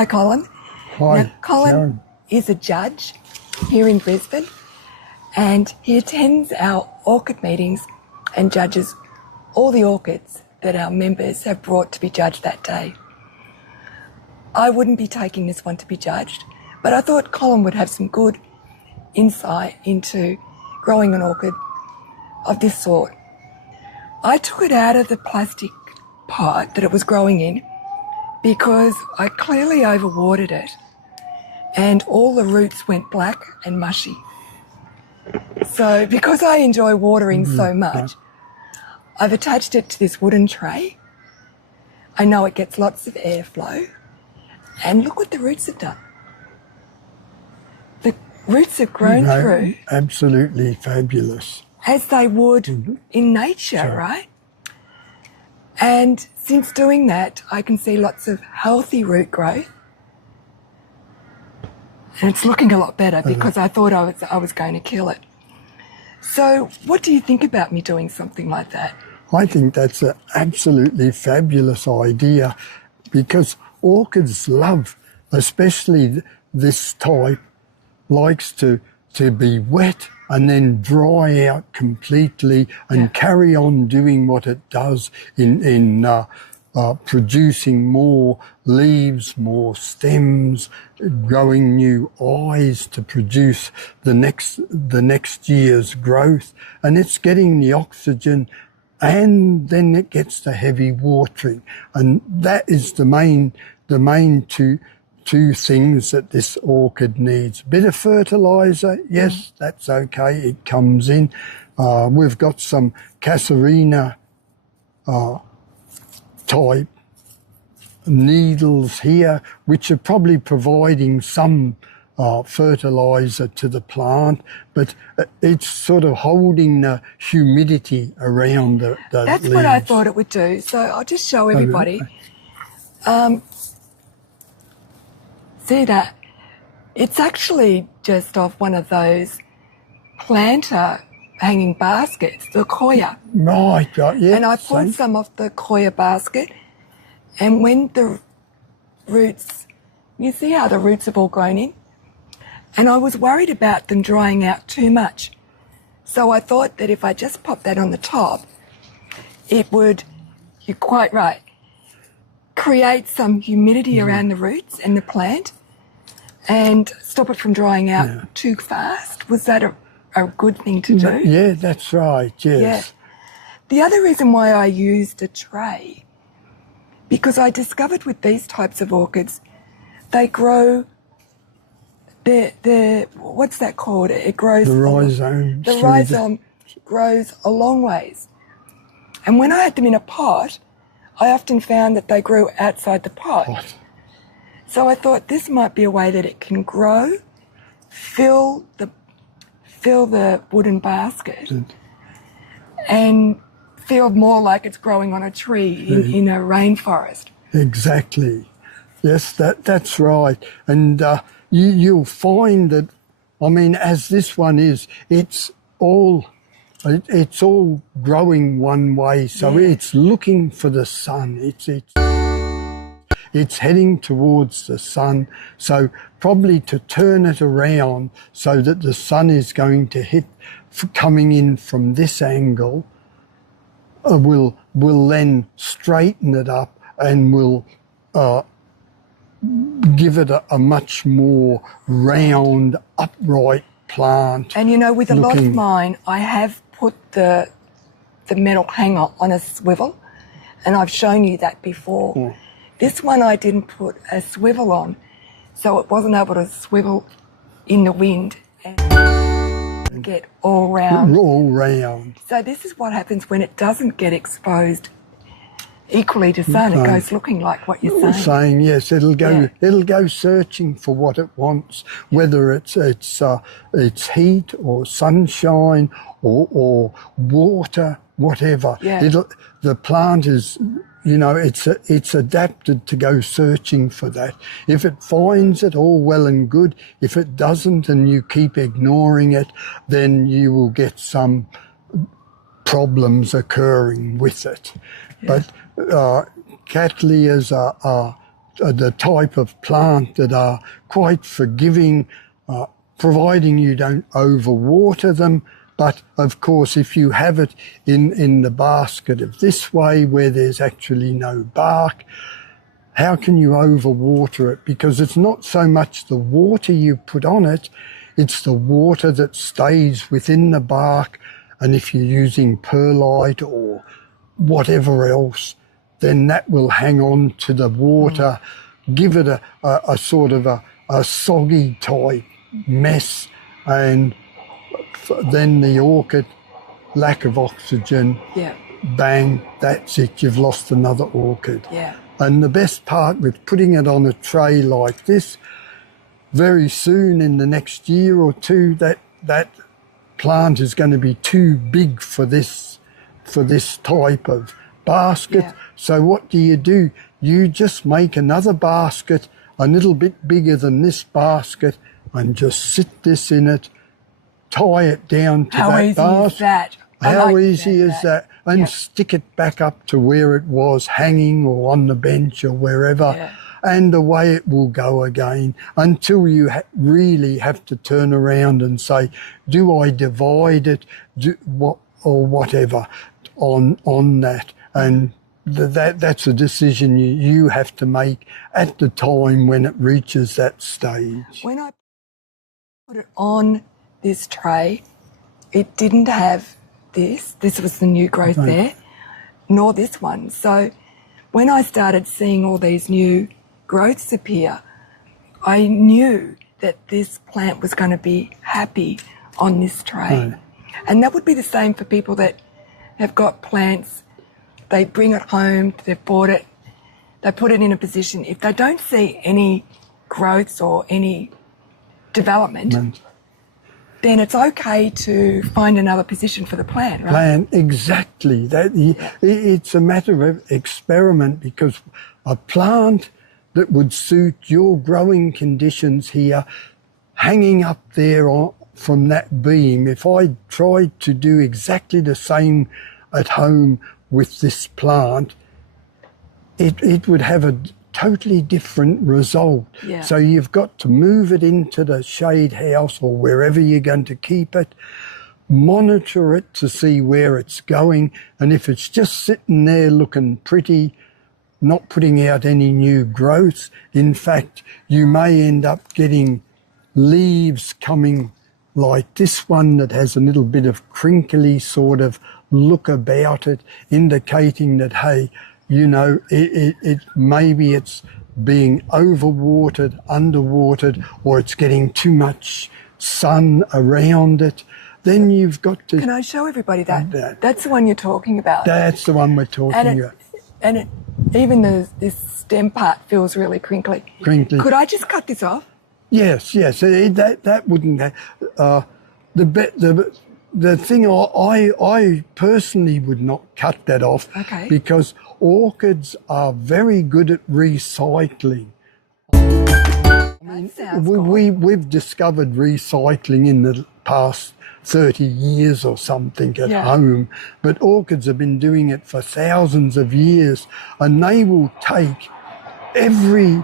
Hi, Colin. Hi, now, Colin Sharon. is a judge here in Brisbane, and he attends our orchid meetings and judges all the orchids that our members have brought to be judged that day. I wouldn't be taking this one to be judged, but I thought Colin would have some good insight into growing an orchid of this sort. I took it out of the plastic pot that it was growing in because I clearly overwatered it and all the roots went black and mushy. So because I enjoy watering so much, I've attached it to this wooden tray. I know it gets lots of airflow, and look what the roots have done. The roots have grown through. Absolutely fabulous. As they would in nature, right? And since doing that, I can see lots of healthy root growth. And it's looking a lot better because I thought I was going to kill it. So what do you think about me doing something like that? I think that's an absolutely fabulous idea because orchids love, especially this type, likes to be wet and then dry out completely and carry on doing what it does in producing more leaves, more stems, growing new eyes to produce the next year's growth, and it's getting the oxygen, and then it gets the heavy watering, and that is the main two things that this orchid needs. A bit of fertilizer, yes, that's okay, it comes in. We've got some Cattleya type needles here, which are probably providing some fertilizer to the plant, but it's sort of holding the humidity around the That's leaves. what I thought it would do. So I'll just show everybody. See that? It's actually just off one of those planter hanging baskets, the Koya. Right, yeah. And I pulled some off the Koya basket, and when the roots, you see how the roots have all grown in? And I was worried about them drying out too much. So I thought that if I just pop that on the top, it would, you're quite right, create some humidity around the roots and the plant and stop it from drying out too fast. Was that a good thing to do? Yeah, that's right, yes. Yeah. The other reason why I used a tray, because I discovered with these types of orchids, they grow, what's that called? It grows... The rhizome. The rhizome grows a long ways. And when I had them in a pot, I often found that they grew outside the pot. So I thought this might be a way that it can grow, fill the wooden basket, and feel more like it's growing on a tree in a rainforest. Exactly. Yes, that's right. And you'll find that, I mean, as this one is, it's all growing one way, so it's looking for the sun. It's heading towards the sun, so probably to turn it around so that the sun is going to hit, coming in from this angle, will then straighten it up and will give it a much more round, upright plant. And you know, with a lot of mine, I have put the metal hanger on a swivel, and I've shown you that before. This one I didn't put a swivel on, so it wasn't able to swivel in the wind and get all round. All round. So this is what happens when it doesn't get exposed equally to sun. It goes looking like what you're saying. Yes, it'll go searching for what it wants, whether it's heat or sunshine or water, whatever. The plant is, you know, it's adapted to go searching for that. If it finds it, all well and good. If it doesn't and you keep ignoring it, then you will get some problems occurring with it. But Cattleyas are the type of plant that are quite forgiving, providing you don't overwater them. But of course, if you have it in the basket of this way where there's actually no bark, how can you overwater it? Because it's not so much the water you put on it, it's the water that stays within the bark. And if you're using perlite or whatever else, then that will hang on to the water, give it a sort of a soggy type mess, and then the orchid, lack of oxygen, bang, that's it, you've lost another orchid. And the best part with putting it on a tray like this, very soon in the next year or two, that plant is going to be too big for this type of basket. So what do? You just make another basket a little bit bigger than this basket and just sit this in it, tie it down to that basket. How easy is that? How easy is that? And stick it back up to where it was, hanging or on the bench or wherever, and away it will go again until you really have to turn around and say, do I divide it or whatever on that? And that's a decision you have to make at the time when it reaches that stage. When I put it on this tray, it didn't have this was the new growth there, nor this one. So when I started seeing all these new growths appear, I knew that this plant was going to be happy on this tray. And that would be the same for people that have got plants, they bring it home, they've bought it, they put it in a position. If they don't see any growths or any development, then it's okay to find another position for the plant, right? Exactly. It's a matter of experiment, because a plant that would suit your growing conditions here, hanging up there from that beam, if I tried to do exactly the same at home with this plant, it would have a totally different result. So you've got to move it into the shade house or wherever you're going to keep it, monitor it to see where it's going, and if it's just sitting there looking pretty, not putting out any new growths, in fact you may end up getting leaves coming like this one that has a little bit of crinkly sort of look about it, indicating that, hey, you know, maybe it's being overwatered, underwatered, or it's getting too much sun around it. Then you've got to... Can I show everybody that? That's the one you're talking about. That's the one we're talking about. And even this stem part feels really crinkly. Could I just cut this off? Yes. That wouldn't... The thing I personally would not cut that off, because orchids are very good at recycling. We've discovered recycling in the past 30 years or something at home, but orchids have been doing it for thousands of years, and they will take every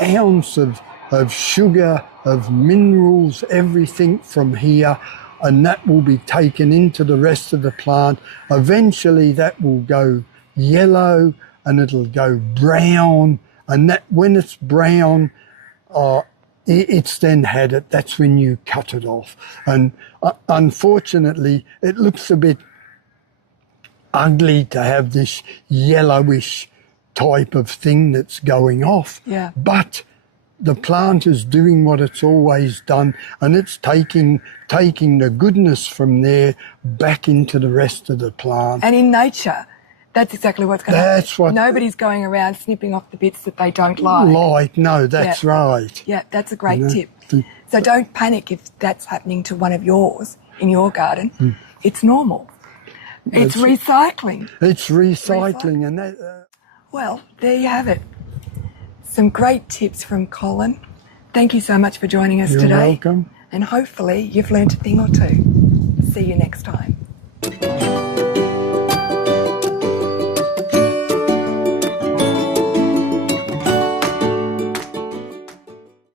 ounce of sugar, of minerals, everything from here, and that will be taken into the rest of the plant. Eventually that will go yellow and it'll go brown, and that when it's brown, it's then had it. That's when you cut it off. And unfortunately, it looks a bit ugly to have this yellowish type of thing that's going off. But the plant is doing what it's always done, and it's taking the goodness from there back into the rest of the plant. And in nature, that's exactly what's going to happen. Nobody's going around snipping off the bits that they don't like. No, that's right. Yeah, that's a great tip. So don't panic if that's happening to one of yours in your garden. It's normal. It's recycling. It's recycling. And that... Well, there you have it. Some great tips from Colin. Thank you so much for joining us today. You're welcome. And hopefully you've learnt a thing or two. See you next time.